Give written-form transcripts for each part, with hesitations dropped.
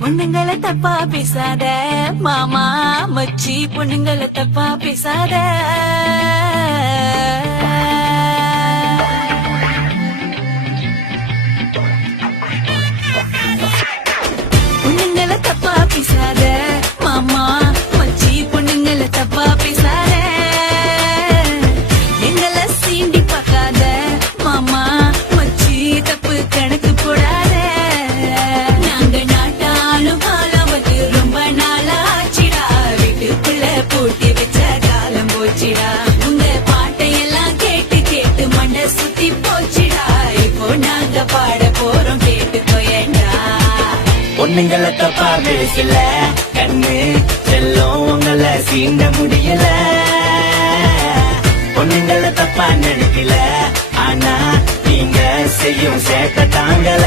பொண்ணுங்களை தப்பா பேசாத மாமா மச்சி, பொண்ணுங்களை தப்பா பேசாத. பொண்ணுங்களை தப்பா பேசாத மாமா மச்சி, பொண்ணுங்களை தப்பா பேசாத. எங்களை சீண்டி பார்க்காத மாமா மச்சி, தப்பு கணக்கு போடாத. நாங்க நாட்டாலும் காலம் வந்து ரொம்ப நாளாச்சிடா, வீட்டுக்குள்ள பூட்டி வச்ச காலம் போச்சிடா. உங்க பாட்டையெல்லாம் கேட்டு கேட்டு மண்டை சுத்தி போச்சிடா. இப்போ நாங்க பாட போறோம் கேட்டுக்கோ ஏண்டா. பொண்ணுங்களை தப்பா பேசல கண்ணு செல்லும், உங்களை சீண்ட முடியல. பொண்ணுங்களை தப்பா நினைக்கல, ஆனா நீங்க செய்யும் சேட்ட தாங்கல.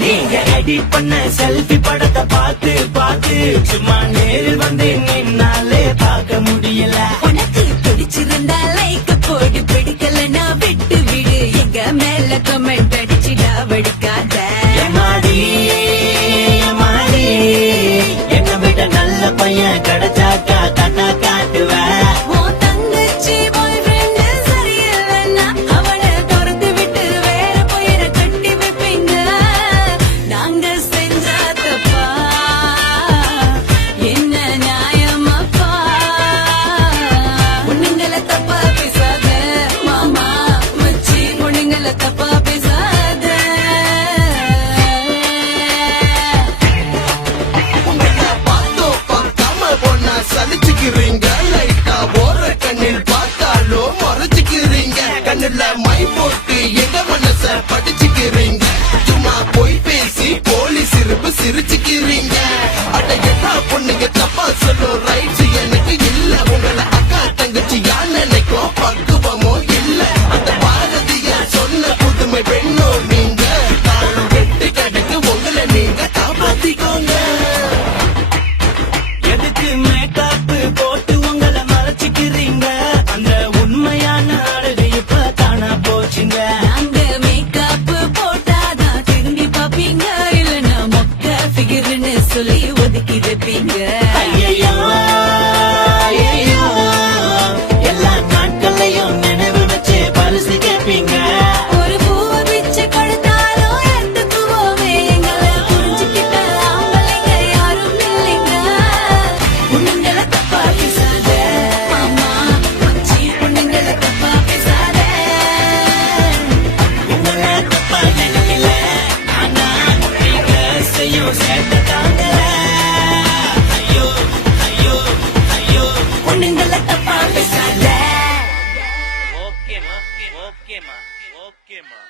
நீங்க எடிட் பண்ண செல்ஃபி படத்தை பார்த்து பார்த்து சும்மா நேரில் வந்து நின்னாலே பார்க்க முடியல. உனக்கு பிடிச்சிருந்தா லைக் போடு, பிடிக்கலன்னா விட்டு விடு. எங்க மேல கமெண்ட் அடிச்சிடா வடிக்காத. எம்மாடி எம்மாடி, என்னை விட நல்ல பையன் கிடைச்சாக்கா கண்ணா காட்டுவேன். உன் தங்கச்சி பாய் ஃப்ரெண்ட் சரியில்லைன்னா அவளை துரத்து விட்டு வேற பையனை கட்டி வைப்பீங்க. நாங்க செஞ்சா தப்பா என்ன நியாயமாப்பா. பொண்ணுங்களை தப்பா பேசாத மாமா மச்சி, பொண்ணுங்களை தப்பா பேசாத. பார்த்தோம் பார்க்காம பொண்ணா சலிச்சுக்கிறீங்க, லைட்டா ஓர கண்ணில் பார்த்தாலும் மறைச்சுக்கிறீங்க. கண்ணுல மை போட்டு எங்க மனச படிச்சுக்கிறீங்க. சும்மா போய் பேசி போலி சிரிப்பு சிரிச்சுக்கிறீங்க. அட என்ன பொண்ணுங்க தப்பா சொல்லும் ரைட்ஸ் எனக்கு இல்ல. உங்களை அக்கா தங்கச்சி யார் நினைக்கும் பக்குவமோ இல்ல. அந்த பாரதிய சொன்ன புதுமை பெண்ணோ நீங்க. காலம் கெட்டு கிடக்கு, உங்களை நீங்க காப்பாத்திக்கோங்க. எதுக்கு மேக்கப் போட்டு உங்களை மறைச்சிக்கிறீங்க? அந்த உண்மையான அழகு இப்ப காணா போச்சுங்க. நாங்க மேக்கப் போட்டாதான் திரும்பி பாப்பீங்க, இல்லைன்னா மொக்க ஃபிகர்னு சொல்லி ஒதுக்கி வைப்பீங்க. ஐயையோ, ஐயையோ, எல்லா நாட்களையும் நினைவு வச்சு பரிசு கேட்பீங்க. ஒரு பூவை பிச்சு கொடுத்தாலும் எடுத்துக்குவோமே, எங்களை புரிஞ்சுக்கிட்ட ஆம்பளைங்க யாரும் இல்லைங்க. பொண்ணுங்களை தப்பா பேசாத மாமா மச்சி, பொண்ணுங்களை தப்பா பேசாத. உங்களை தப்பா நினைக்கல, ஆனா நீங்க செய்யும் சேட்டை தாங்கல. ஐயோ ஐயோ ஐயோ, பொண்ணுங்களை தப்பா பேசாத. ஓகேமா ஓகேமா ஓகேமா.